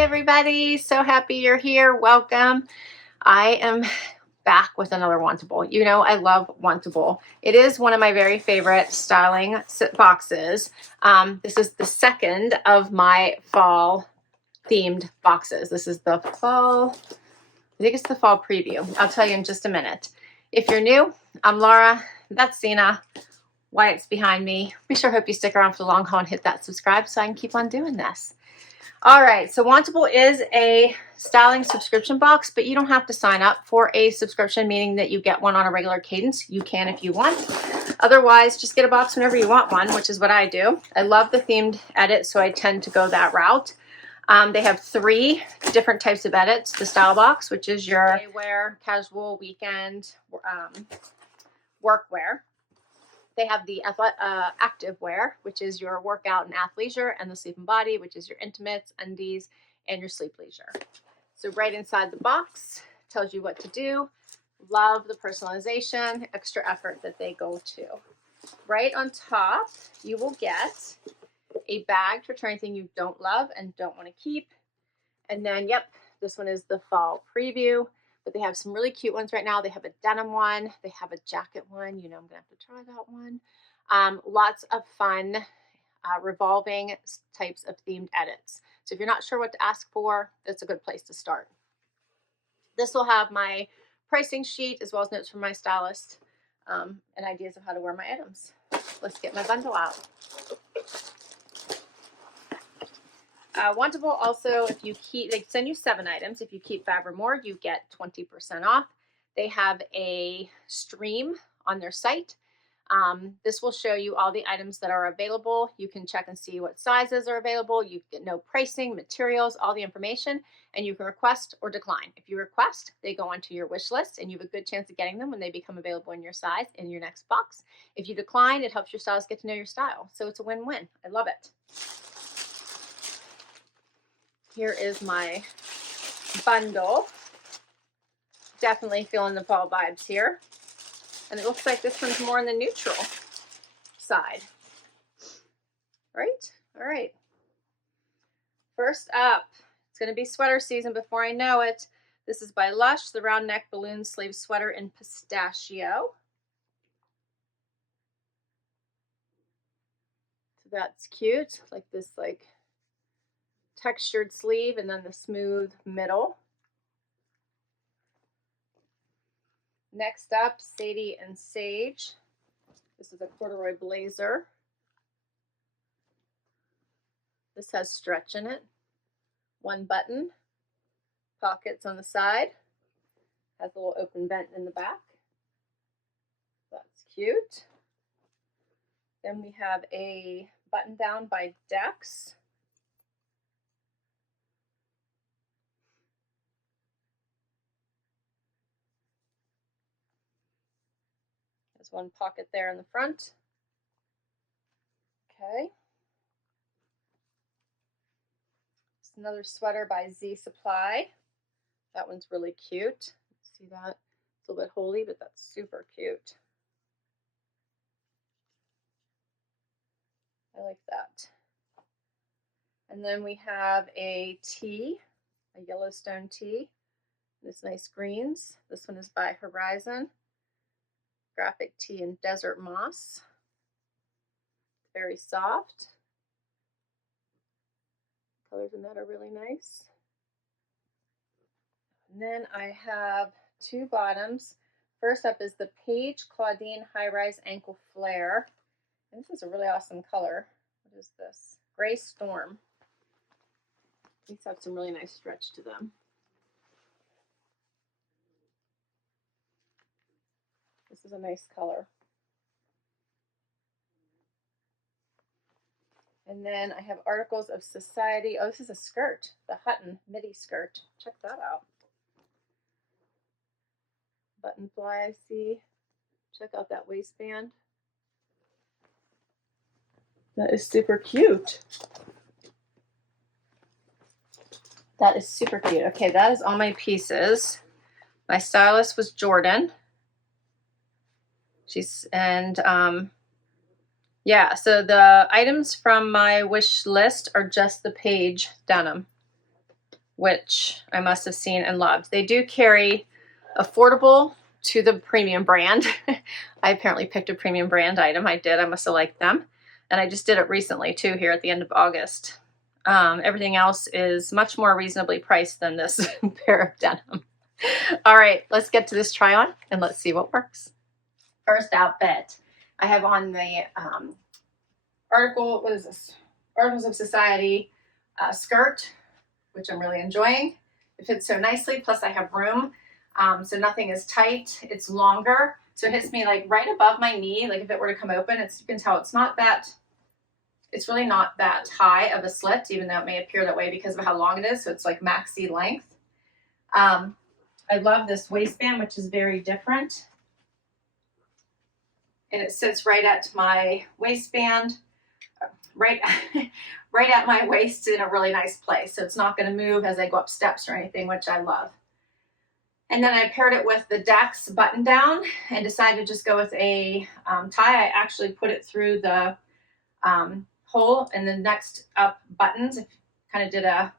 everybody, so happy you're here. Welcome. I am back with another Wantable. You know I love Wantable. It is one of my very favorite styling boxes. This is the second of my fall themed boxes. This is the fall, I think it's the fall preview. I'll tell you in just a minute. If you're new, I'm Laura, that's Cena, Wyatt's behind me. We sure hope you stick around for the long haul and hit that subscribe so I can keep on doing this. All right, so Wantable is a styling subscription box, but you don't have to sign up for a subscription, meaning that you get one on a regular cadence. You can if you want. Otherwise, just get a box whenever you want one, which is what I do. I love the themed edit, so I tend to go that route. They have 3 different types of edits. The style box, which is your day wear, casual, weekend, work wear. They have the active wear, which is your workout and athleisure, and the sleep and body, which is your intimates, undies, and your sleep leisure. So right inside the box tells you what to do. Love the personalization, extra effort that they go to. Right on top, you will get a bag to return anything you don't love and don't want to keep. And then, yep, this one is the fall preview. But they have some really cute ones right now. They have a denim one. They have a jacket one. You know, I'm going to have to try that one. Lots of fun revolving types of themed edits. So if you're not sure what to ask for, that's a good place to start. This will have my pricing sheet as well as notes from my stylist and ideas of how to wear my items. Let's get my bundle out. Wantable also, if you keep, they send you 7 items. If you keep 5 or more, you get 20% off. They have a stream on their site. This will show you all the items that are available. You can check and see what sizes are available. You get no pricing, materials, all the information, and you can request or decline. If you request, they go onto your wish list, and you have a good chance of getting them when they become available in your size in your next box. If you decline, it helps your stylist get to know your style. So it's a win-win. I love it. Here is my bundle. Definitely feeling the fall vibes here. And it looks like this one's more on the neutral side. Right? All right. First up, it's going to be sweater season before I know it. This is by Lush, the round neck balloon sleeve sweater in pistachio. So that's cute. Like this textured sleeve and then the smooth middle. Next up, Sadie and Sage. This is a corduroy blazer. This has stretch in it. 1 button, pockets on the side, has a little open vent in the back. That's cute. Then we have a button down by Dex. There's 1 pocket there in the front. Okay. It's another sweater by Z Supply. That one's really cute. See that? It's a little bit holey, but that's super cute. I like that. And then we have a tee, a Yellowstone tee. This nice greens. This one is by Herizon. Graphic tee in desert moss. Very soft. Colors in that are really nice. And then I have 2 bottoms. First up is the Paige Claudine High Rise Ankle Flare. And this is a really awesome color. What is this? Gray Storm. These have some really nice stretch to them. This is a nice color. And then I have Articles of Society. Oh, this is a skirt, the Hutton Midi skirt. Check that out. Button fly, I see. Check out that waistband. That is super cute. That is super cute. Okay, that is all my pieces. My stylist was Jordan. Yeah, so the items from my wish list are just the Paige denim. which I must have seen and loved. They do carry affordable to the premium brand. I apparently picked a premium brand item. I did. I must have liked them. And I just did it recently too, here at the end of August. Everything else is much more reasonably priced than this pair of denim. All right, let's get to this try on and let's see what works. First outfit, I have on the what is this? Articles of Society skirt, which I'm really enjoying. It fits so nicely, plus I have room, so nothing is tight. It's longer, so it hits me like right above my knee. Like if it were to come open, you can tell it's really not that high of a slit, even though it may appear that way because of how long it is. So it's like maxi length. I love this waistband, which is very different. And it sits right at my waistband, right at my waist in a really nice place. So it's not going to move as I go up steps or anything, which I love. And then I paired it with the Dex button down and decided to just go with a tie. I actually put it through the hole in the next up buttons. Kind of did a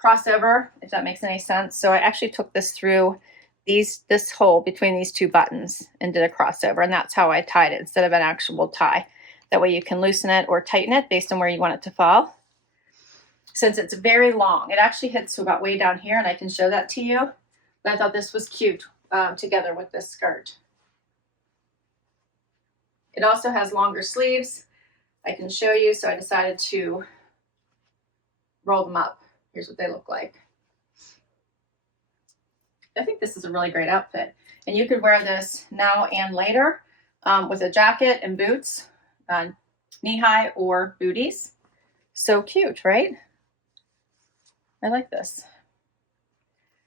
crossover, if that makes any sense. So I actually took this through this hole between these two buttons and did a crossover, and that's how I tied it instead of an actual tie. That way you can loosen it or tighten it based on where you want it to fall. Since it's very long, it actually hits to about way down here, and I can show that to you. But I thought this was cute together with this skirt. It also has longer sleeves. I can show you, so I decided to roll them up. Here's what they look like. I think this is a really great outfit. And you could wear this now and later with a jacket and boots, knee-high or booties. So cute, right? I like this.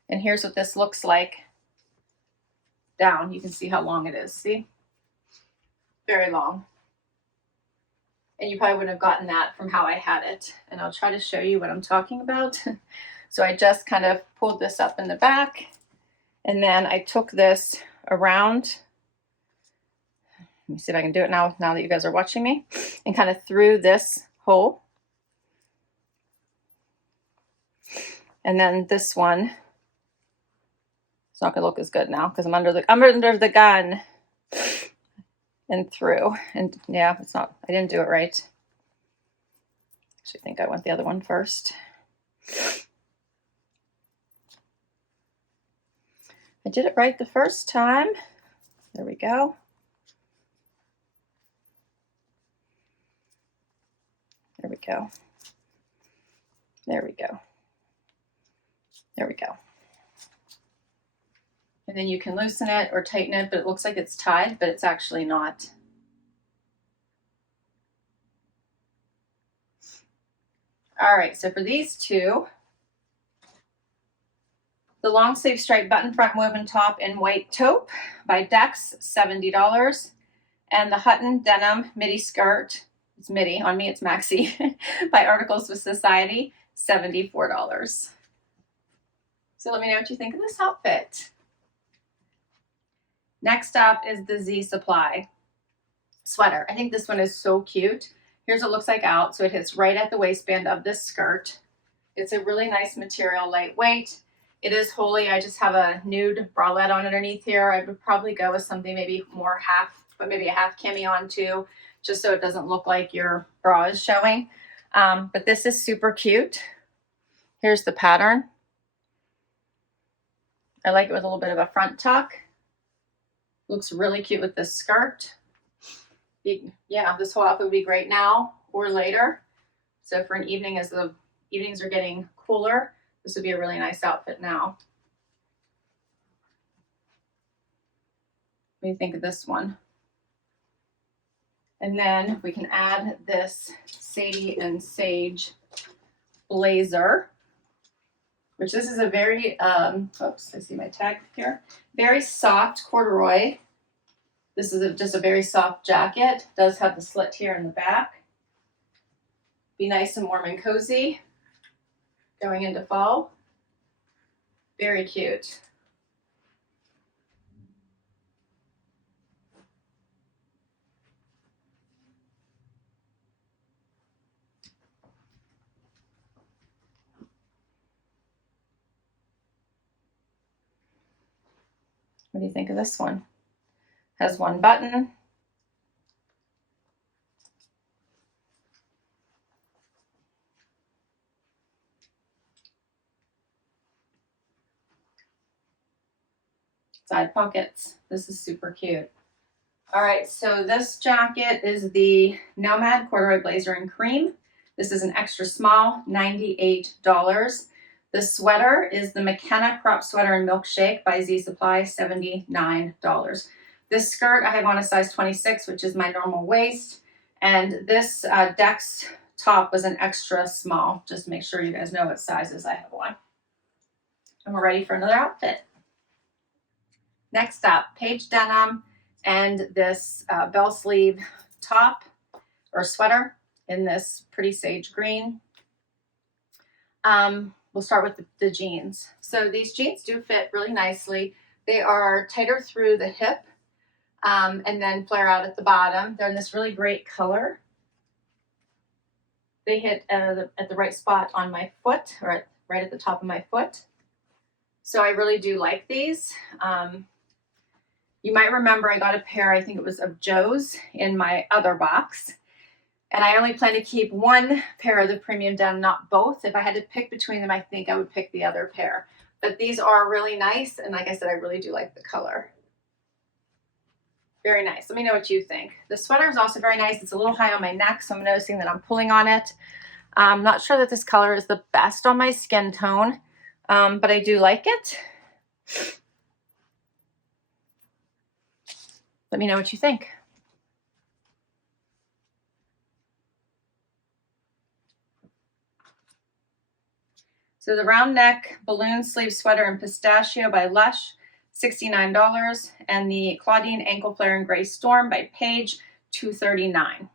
And here's what this looks like down. You can see how long it is. See? Very long. And you probably wouldn't have gotten that from how I had it. And I'll try to show you what I'm talking about. So I just kind of pulled this up in the back, and then I took this around. Let me see if I can do it now that you guys are watching me, and kind of through this hole. And then this one, it's not gonna look as good now because I'm under the gun. And through, and yeah, it's not, I didn't do it right. Actually, I think I went the other one first. I did it right the first time. There we go. There we go. There we go. There we go. And then you can loosen it or tighten it, but it looks like it's tied, but it's actually not. All right, so for these two, the long sleeve striped button front woven top in white taupe by Dex, $70. And the Hutton denim midi skirt, it's midi, on me it's maxi, by Articles of Society, $74. So let me know what you think of this outfit. Next up is the Z Supply sweater. I think this one is so cute. Here's what it looks like out. So it hits right at the waistband of this skirt. It's a really nice material, lightweight. It is holey. I just have a nude bralette on underneath here. I would probably go with something maybe more maybe a half cami on too, just so it doesn't look like your bra is showing. But this is super cute. Here's the pattern. I like it with a little bit of a front tuck. Looks really cute with this skirt. Yeah, this whole outfit would be great now or later. So for an evening, as the evenings are getting cooler, this would be a really nice outfit now. What do you think of this one? And then we can add this Sadie and Sage blazer, which this is a very, oops, I see my tag here. Very soft corduroy. This is just a very soft jacket. It does have the slit here in the back. Be nice and warm and cozy going into fall. Very cute. What do you think of this one? Has one button. Side pockets. This is super cute. All right, so this jacket is the Nomad Corduroy Blazer in Cream. This is an extra small, $98. The sweater is the Makenna Crop Sweater in Milkshake by Z Supply, $79. This skirt I have on a size 26, which is my normal waist. And this Dex top was an extra small. Just make sure you guys know what sizes I have on. And we're ready for another outfit. Next up, Paige Denim and this bell sleeve top or sweater in this pretty sage green. We'll start with the jeans. So these jeans do fit really nicely. They are tighter through the hip and then flare out at the bottom. They're in this really great color. They hit at the right spot on my foot, or right at the top of my foot. So I really do like these. You might remember I got a pair, I think it was of Joe's in my other box. And I only plan to keep one pair of the premium denim, not both. If I had to pick between them, I think I would pick the other pair. But these are really nice. And like I said, I really do like the color. Very nice. Let me know what you think. The sweater is also very nice. It's a little high on my neck, so I'm noticing that I'm pulling on it. I'm not sure that this color is the best on my skin tone, but I do like it. Let me know what you think. So the round neck balloon sleeve sweater in Pistachio by Lush, $69. And the Claudine ankle flare in Gray Storm by Paige, $239.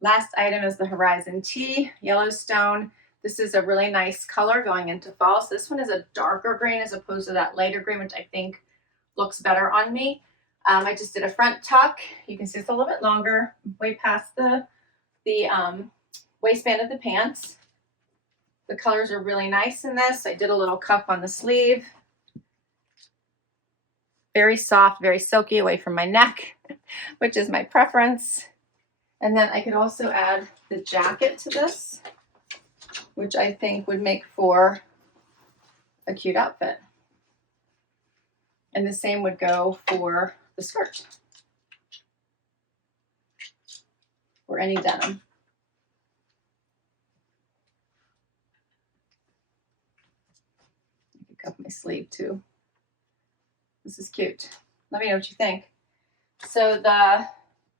Last item is the Herizon tee, Yellowstone. This is a really nice color going into fall. So this one is a darker green as opposed to that lighter green, which I think looks better on me. I just did a front tuck. You can see it's a little bit longer, way past the waistband of the pants. The colors are really nice in this. I did a little cuff on the sleeve. Very soft, very silky, away from my neck, which is my preference. And then I could also add the jacket to this, which I think would make for a cute outfit. And the same would go for the skirt or any denim. I could cuff my sleeve too. This is cute. Let me know what you think. So the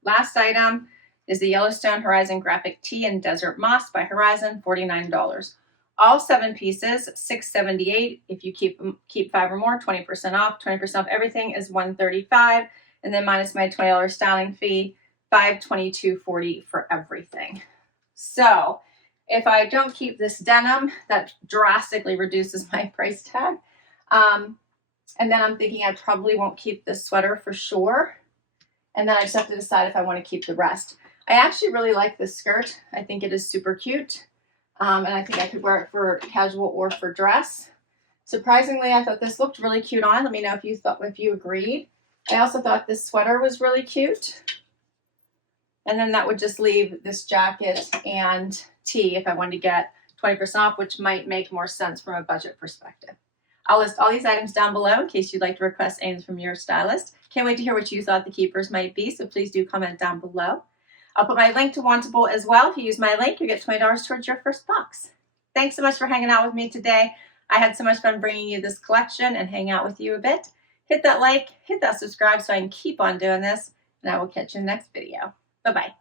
last item is the Yellowstone Herizon graphic tee in Desert Moss by Herizon, $49. All 7 pieces, $678. If you keep 5 or more, 20% off. 20% off everything is $135, and then minus my $20 styling fee, $522.40 for everything. So if I don't keep this denim, that drastically reduces my price tag. And then I'm thinking I probably won't keep this sweater for sure. And then I just have to decide if I want to keep the rest. I actually really like this skirt. I think it is super cute. And I think I could wear it for casual or for dress. Surprisingly, I thought this looked really cute on. Let me know if you agreed. I also thought this sweater was really cute. And then that would just leave this jacket and tee if I wanted to get 20% off, which might make more sense from a budget perspective. I'll list all these items down below in case you'd like to request items from your stylist. Can't wait to hear what you thought the keepers might be, so please do comment down below. I'll put my link to Wantable as well. If you use my link, you get $20 towards your first box. Thanks so much for hanging out with me today. I had so much fun bringing you this collection and hang out with you a bit. Hit that like, hit that subscribe so I can keep on doing this, and I will catch you in the next video. Bye-bye.